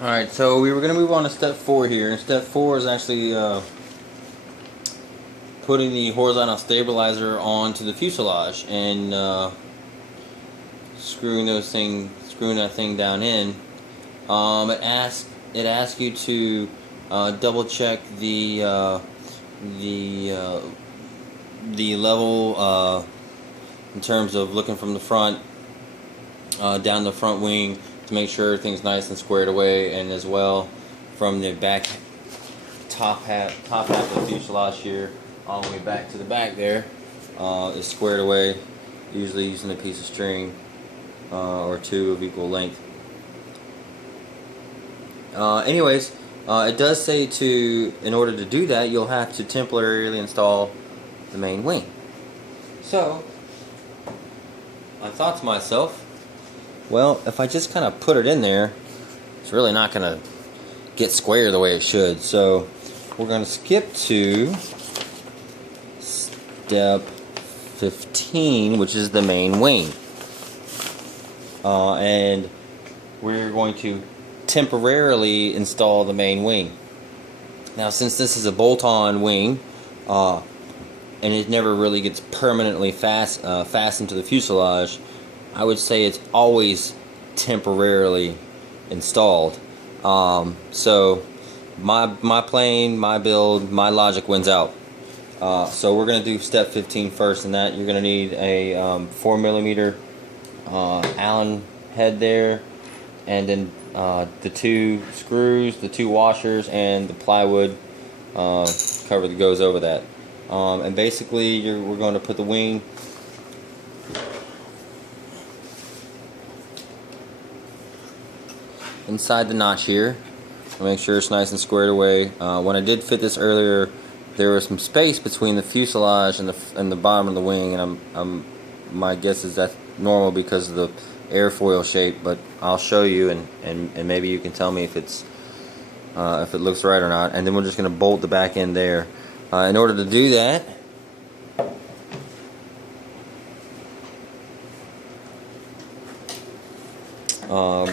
Alright, so we were going to move on to step 4 here. And step 4 is actually putting the horizontal stabilizer onto the fuselage and screwing that thing down in. It asks you to double check the level in terms of looking from the front down the front wing to make sure everything's nice and squared away, and as well from the back top half of the fuselage here all the way back to the back there is squared away, usually using a piece of string or two of equal length. Anyways, it does say in order to do that, you'll have to temporarily install the main wing. So I thought to myself, well, if I just kind of put it in there, it's really not going to get square the way it should. So we're going to skip to step 15, which is the main wing. And we're going to temporarily install the main wing. Now, since this is a bolt-on wing, and it never really gets permanently fastened to the fuselage, I would say it's always temporarily installed. So my plane, my build, my logic wins out. So we're going to do step 15 first, and that you're going to need a 4mm Allen head there, and then the 2 screws, the 2 washers, and the plywood cover that goes over that. And basically we're going to put the wing inside the notch here. Make sure it's nice and squared away. When I did fit this earlier, there was some space between the fuselage and the bottom of the wing, and my guess is that's normal because of the airfoil shape. But I'll show you, and maybe you can tell me if it looks right or not. And then we're just going to bolt the back end there. In order to do that,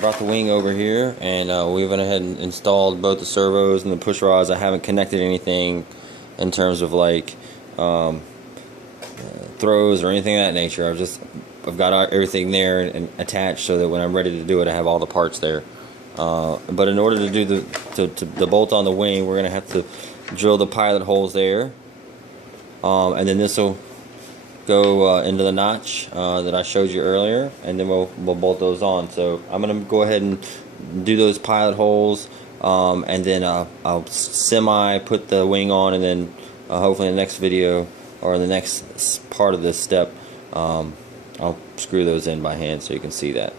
brought the wing over here, and we went ahead and installed both the servos and the push rods. I haven't connected anything in terms of like throws or anything of that nature. I've got everything there and attached so that when I'm ready to do it, I have all the parts there. But in order to do the bolt on the wing, we're going to have to drill the pilot holes there, and then this will go into the notch that I showed you earlier, and then we'll bolt those on. So I'm going to go ahead and do those pilot holes, and then I'll semi put the wing on, and then hopefully in the next video or the next part of this step, I'll screw those in by hand so you can see that.